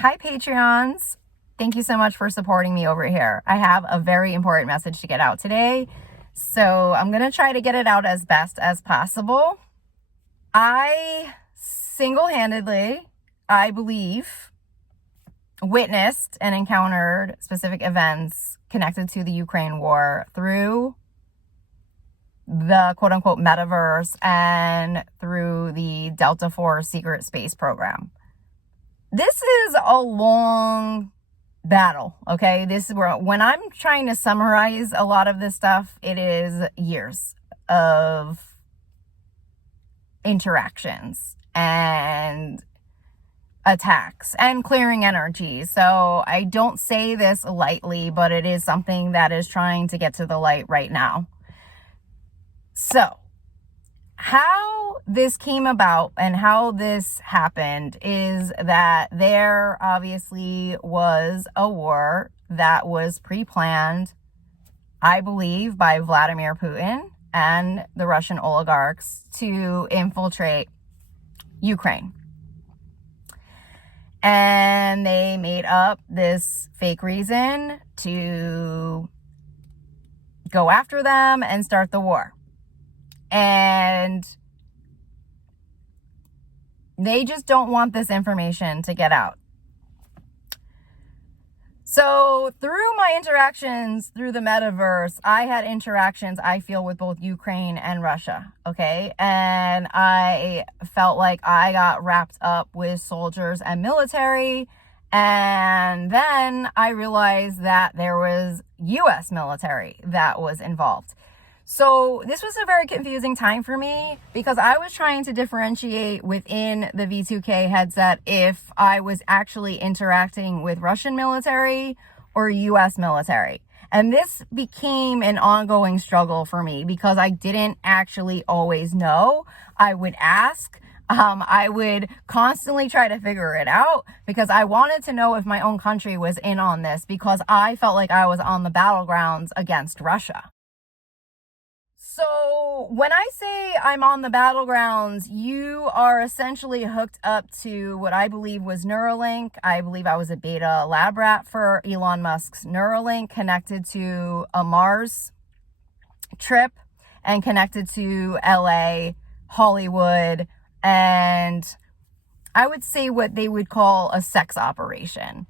Hi, Patreons. Thank you so much for supporting me over here. I have a very important message to get out today, so I'm going to try to get it out as best as possible. I single-handedly, I believe, witnessed and encountered specific events connected to the Ukraine war through the quote-unquote metaverse and through the Delta Force Secret Space Program. This is a long battle, okay? This is where, when I'm trying to summarize a lot of this stuff, it is years of interactions and attacks and clearing energy. So I don't say this lightly, but it is something that is trying to get to the light right now. So how this came about and how this happened is that there obviously was a war that was pre-planned, I believe, by Vladimir Putin and the Russian oligarchs to infiltrate Ukraine. And they made up this fake reason to go after them and start the war. And they just don't want this information to get out. So through my interactions through the metaverse, I had interactions, I feel, with both Ukraine and Russia, okay? And I felt like I got wrapped up with soldiers and military. And then I realized that there was U.S. military that was involved. So this was a very confusing time for me because I was trying to differentiate within the V2K headset if I was actually interacting with Russian military or US military. And this became an ongoing struggle for me because I didn't actually always know. I would ask. I would constantly try to figure it out because I wanted to know if my own country was in on this because I felt like I was on the battlegrounds against Russia. So when I say I'm on the battlegrounds, you are essentially hooked up to what I believe was Neuralink. I believe I was a beta lab rat for Elon Musk's Neuralink, connected to a Mars trip and connected to LA, Hollywood, and I would say what they would call a sex operation.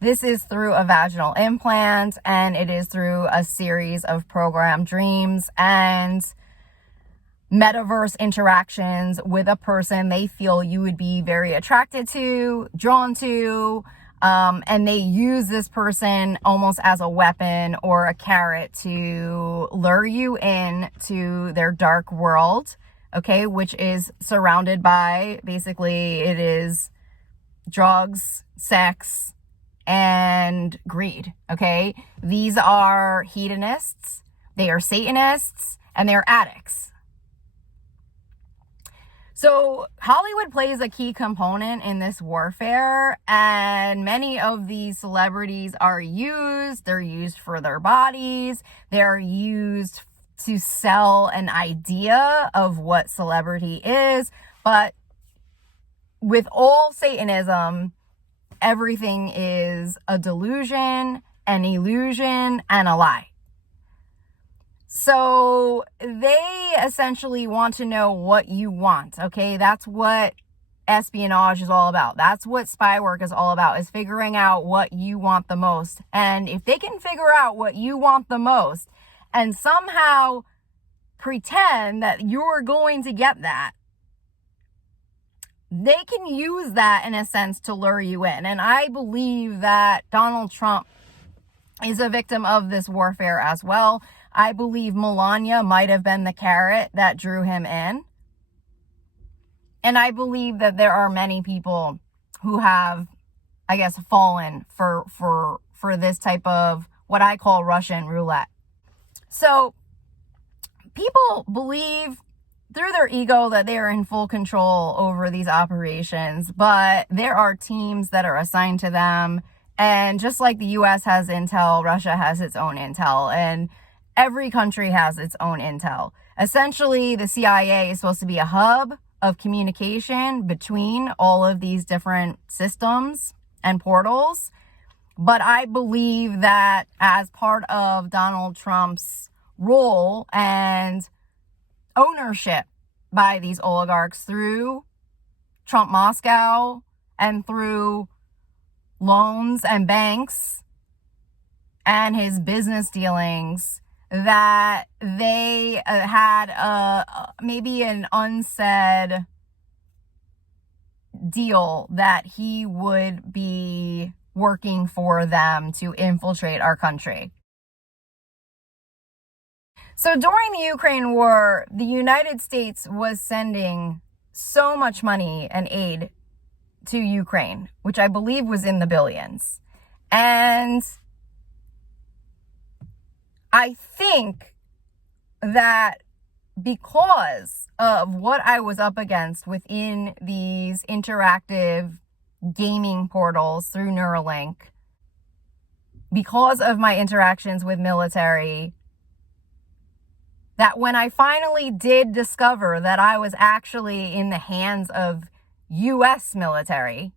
This is through a vaginal implant, and it is through a series of programmed dreams and metaverse interactions with a person they feel you would be very attracted to, drawn to, and they use this person almost as a weapon or a carrot to lure you in to their dark world, okay, which is surrounded by, basically, it is drugs, sex, and greed, okay? These are hedonists, they are Satanists, and they're addicts. So Hollywood plays a key component in this warfare, and many of these celebrities are used. They're used for their bodies. They're used to sell an idea of what celebrity is. But with all Satanism, everything is a delusion, an illusion, and a lie. So they essentially want to know what you want, okay? That's what espionage is all about. That's what spy work is all about, is figuring out what you want the most. And if they can figure out what you want the most and somehow pretend that you're going to get that, they can use that in a sense to lure you in. And I believe that Donald Trump is a victim of this warfare as well. I believe Melania might have been the carrot that drew him in. And I believe that there are many people who have, I guess, fallen for this type of what I call Russian roulette. So people believe through their ego that they are in full control over these operations, but there are teams that are assigned to them. And just like the US has intel, Russia has its own intel, and every country has its own intel. Essentially, the CIA is supposed to be a hub of communication between all of these different systems and portals. But I believe that as part of Donald Trump's role and ownership by these oligarchs through Trump Moscow and through loans and banks and his business dealings, that they had maybe an unsaid deal that he would be working for them to infiltrate our country. So during the Ukraine war, the United States was sending so much money and aid to Ukraine, which I believe was in the billions. And I think that because of what I was up against within these interactive gaming portals through Neuralink, because of my interactions with military, that when I finally did discover that I was actually in the hands of U.S. military,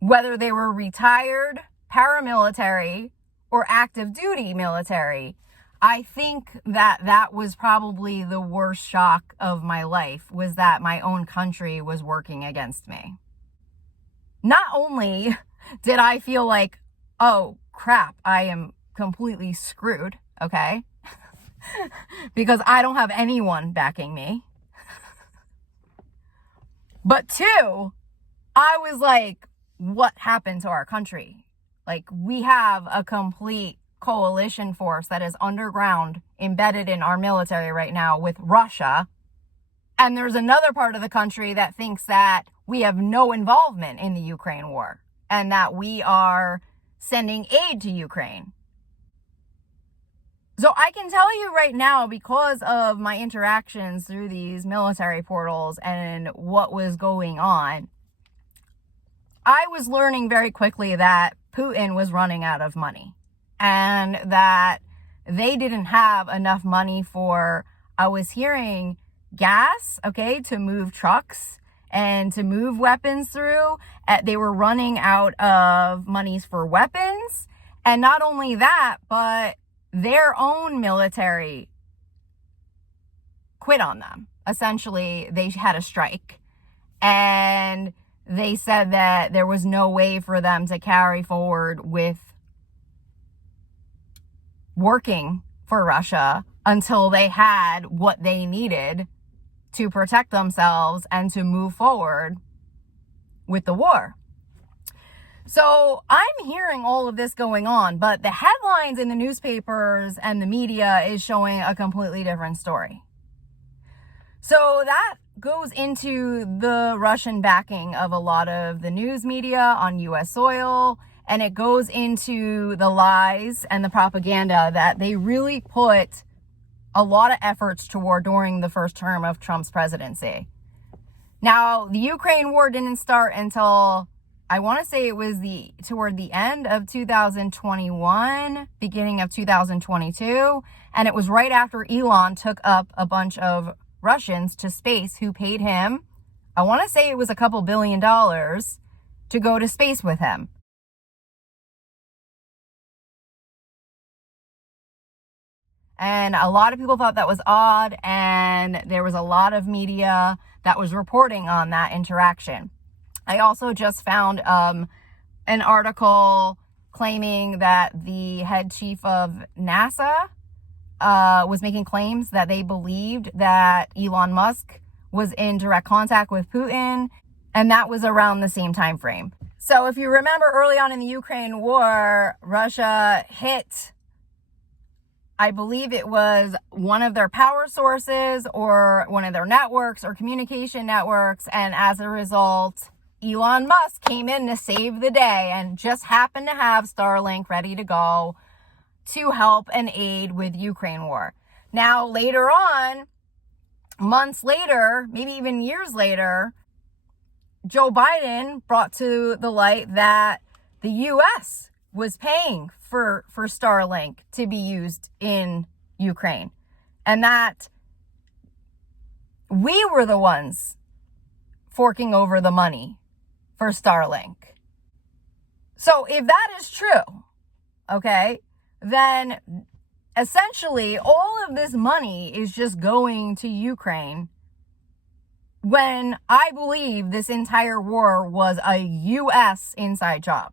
whether they were retired, paramilitary, or active duty military, I think that that was probably the worst shock of my life, was that my own country was working against me. Not only did I feel like, oh crap, I am completely screwed, okay? Because I don't have anyone backing me. But two, I was like, what happened to our country? Like, we have a complete coalition force that is underground, embedded in our military right now with Russia. And there's another part of the country that thinks that we have no involvement in the Ukraine war and that we are sending aid to Ukraine. So I can tell you right now, because of my interactions through these military portals and what was going on, I was learning very quickly that Putin was running out of money and that they didn't have enough money for, I was hearing, gas, okay, to move trucks and to move weapons through. They were running out of monies for weapons. And not only that, but their own military quit on them. Essentially, they had a strike. And they said that there was no way for them to carry forward with working for Russia until they had what they needed to protect themselves and to move forward with the war. So I'm hearing all of this going on, but the headlines in the newspapers and the media is showing a completely different story. So that goes into the Russian backing of a lot of the news media on U.S. soil, and it goes into the lies and the propaganda that they really put a lot of efforts toward during the first term of Trump's presidency. Now, the Ukraine war didn't start until, I want to say it was toward the end of 2021, beginning of 2022, and it was right after Elon took up a bunch of Russians to space who paid him, I want to say it was a couple $1 billion, to go to space with him. And a lot of people thought that was odd, and there was a lot of media that was reporting on that interaction. I also just found an article claiming that the head chief of NASA was making claims that they believed that Elon Musk was in direct contact with Putin, and that was around the same time frame. So if you remember early on in the Ukraine war, Russia hit, I believe it was one of their power sources or one of their networks or communication networks, and as a result, Elon Musk came in to save the day and just happened to have Starlink ready to go to help and aid with Ukraine war. Now, later on, months later, maybe even years later, Joe Biden brought to the light that the U.S. was paying for Starlink to be used in Ukraine, and that we were the ones forking over the money for Starlink. So if that is true, okay, then essentially all of this money is just going to Ukraine, when I believe this entire war was a U.S. inside job.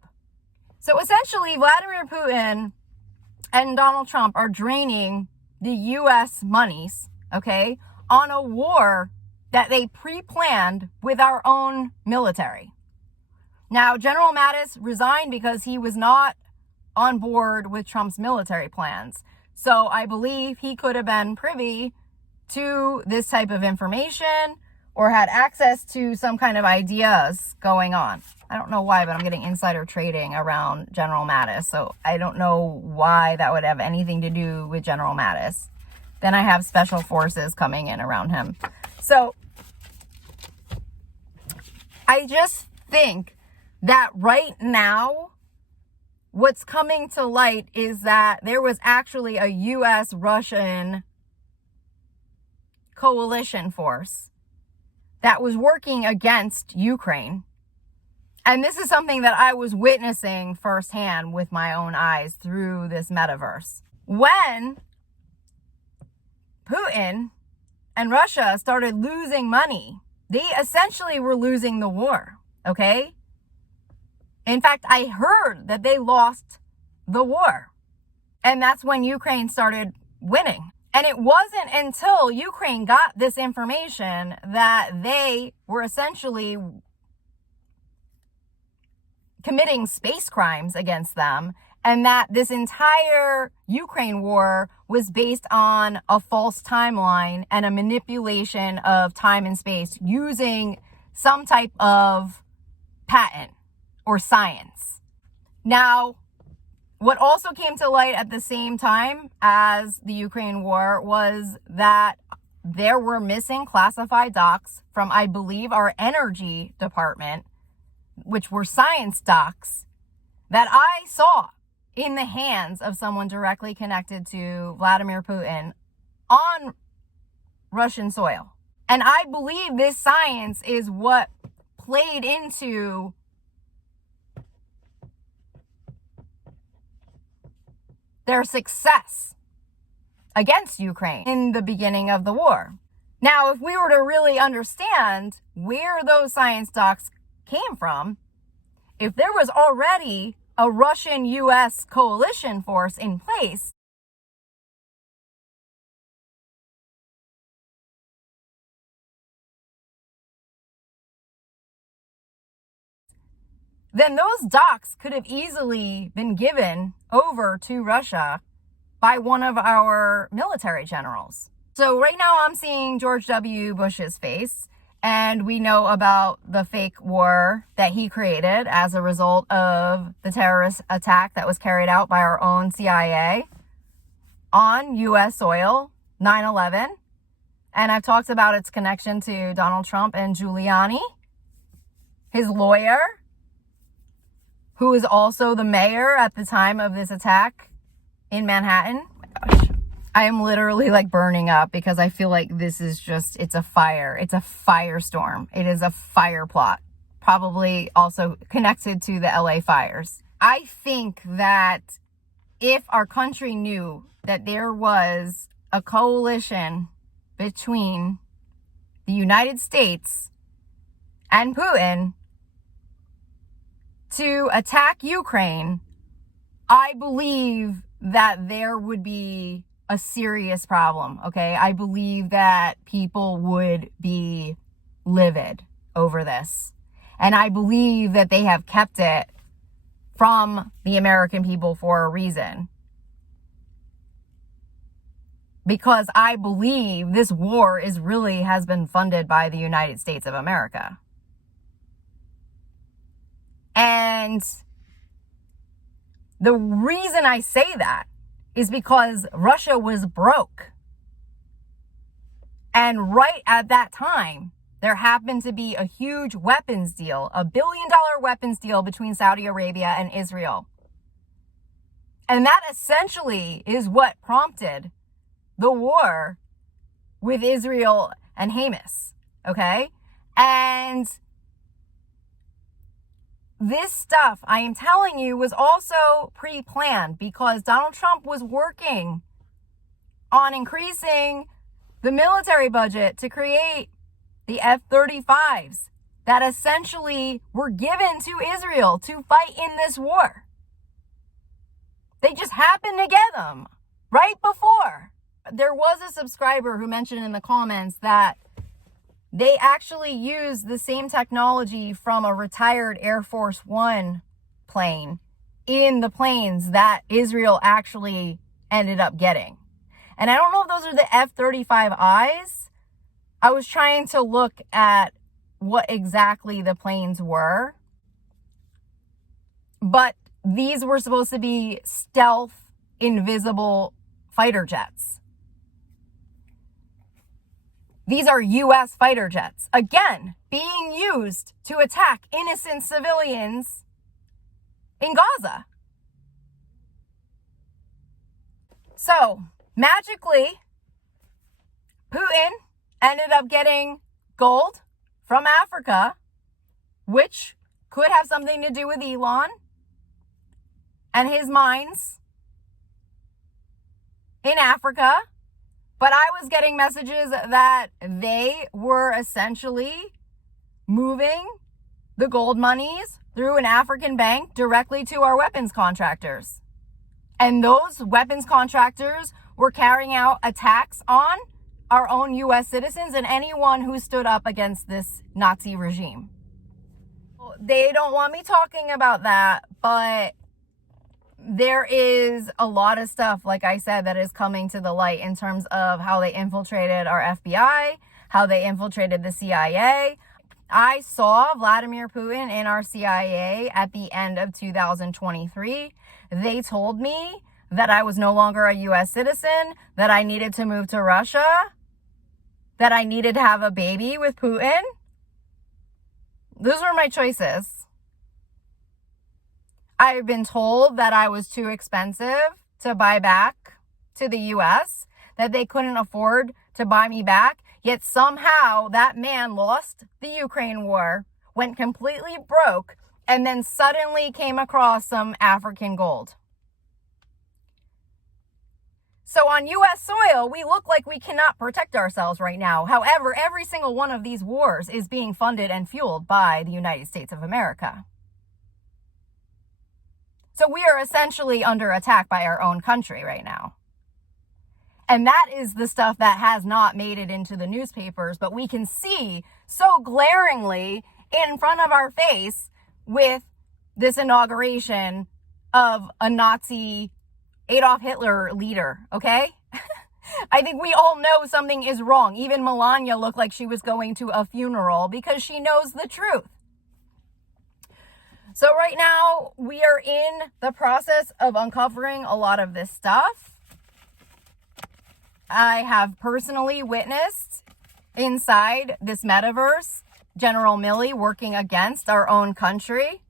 So essentially, Vladimir Putin and Donald Trump are draining the U.S. monies, okay, on a war that they pre-planned with our own military. Now, General Mattis resigned because he was not on board with Trump's military plans. So I believe he could have been privy to this type of information or had access to some kind of ideas going on. I don't know why, but I'm getting insider trading around General Mattis. So I don't know why that would have anything to do with General Mattis. Then I have special forces coming in around him. So I just think that right now, what's coming to light is that there was actually a U.S.-Russian coalition force that was working against Ukraine. And this is something that I was witnessing firsthand with my own eyes through this metaverse. When Putin and Russia started losing money, they essentially were losing the war, okay? In fact, I heard that they lost the war. And that's when Ukraine started winning. And it wasn't until Ukraine got this information that they were essentially committing space crimes against them, and that this entire Ukraine war was based on a false timeline and a manipulation of time and space using some type of patent or science. Now, what also came to light at the same time as the Ukraine war was that there were missing classified docs from, I believe, our energy department, which were science docs that I saw in the hands of someone directly connected to Vladimir Putin on Russian soil. And I believe this science is what played into their success against Ukraine in the beginning of the war. Now, if we were to really understand where those science docs came from, if there was already a Russian-US coalition force in place, then those docs could have easily been given over to Russia by one of our military generals. So right now I'm seeing George W. Bush's face, and we know about the fake war that he created as a result of the terrorist attack that was carried out by our own CIA on U.S. soil, 9/11. And I've talked about its connection to Donald Trump and Giuliani, his lawyer, who is also the mayor at the time of this attack in Manhattan. Oh my gosh. I am literally like burning up because I feel like this is just, it's a fire. It's a firestorm. It is a fire plot, probably also connected to the LA fires. I think that if our country knew that there was a coalition between the United States and Putin to attack Ukraine, I believe that there would be a serious problem, okay? I believe that people would be livid over this. And I believe that they have kept it from the American people for a reason. Because I believe this war has been funded by the United States of America. And the reason I say that is because Russia was broke. And right at that time, there happened to be a huge weapons deal, $1 billion weapons deal between Saudi Arabia and Israel. And that essentially is what prompted the war with Israel and Hamas, okay? And This stuff, I am telling you, was also pre-planned because Donald Trump was working on increasing the military budget to create the F-35s that essentially were given to Israel to fight in this war. They just happened to get them right before. There was a subscriber who mentioned in the comments that they actually used the same technology from a retired Air Force One plane in the planes that Israel actually ended up getting. And I don't know if those are the F-35Is. I was trying to look at what exactly the planes were. But these were supposed to be stealth, invisible fighter jets. These are U.S. fighter jets, again, being used to attack innocent civilians in Gaza. So, magically, Putin ended up getting gold from Africa, which could have something to do with Elon and his mines in Africa. But I was getting messages that they were essentially moving the gold monies through an African bank directly to our weapons contractors. And those weapons contractors were carrying out attacks on our own U.S. citizens and anyone who stood up against this Nazi regime. They don't want me talking about that, but there is a lot of stuff, like I said, that is coming to the light in terms of how they infiltrated our FBI, how they infiltrated the CIA. I saw Vladimir Putin in our CIA at the end of 2023. They told me that I was no longer a U.S. citizen, that I needed to move to Russia, that I needed to have a baby with Putin. Those were my choices. I've been told that I was too expensive to buy back to the U.S., that they couldn't afford to buy me back. Yet somehow that man lost the Ukraine war, went completely broke, and then suddenly came across some African gold. So on U.S. soil, we look like we cannot protect ourselves right now. However, every single one of these wars is being funded and fueled by the United States of America. So we are essentially under attack by our own country right now. And that is the stuff that has not made it into the newspapers, but we can see so glaringly in front of our face with this inauguration of a Nazi Adolf Hitler leader, okay? I think we all know something is wrong. Even Melania looked like she was going to a funeral because she knows the truth. So right now, we are in the process of uncovering a lot of this stuff. I have personally witnessed inside this metaverse, General Milley working against our own country,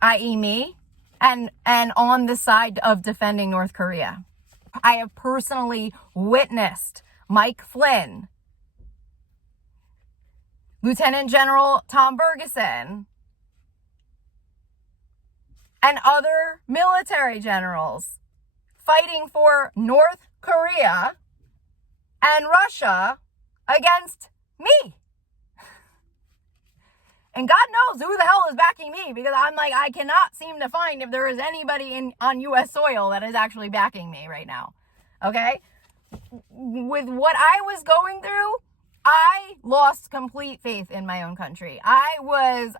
i.e. me, and on the side of defending North Korea. I have personally witnessed Mike Flynn, Lieutenant General Tom Bergeson, and other military generals fighting for North Korea and Russia against me. And God knows who the hell is backing me, because I'm like, I cannot seem to find if there is anybody on U.S. soil that is actually backing me right now. Okay? With what I was going through, I lost complete faith in my own country. I was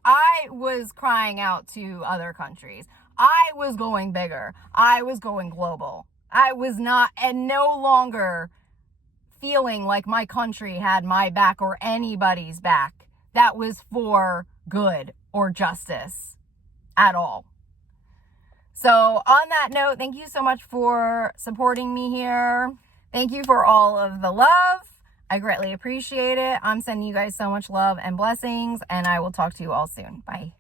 crying out to other countries. I was going bigger. I was going global. I was not, and no longer feeling like my country had my back or anybody's back that was for good or justice at all. So on that note, thank you so much for supporting me here. Thank you for all of the love. I greatly appreciate it. I'm sending you guys so much love and blessings, and I will talk to you all soon. Bye.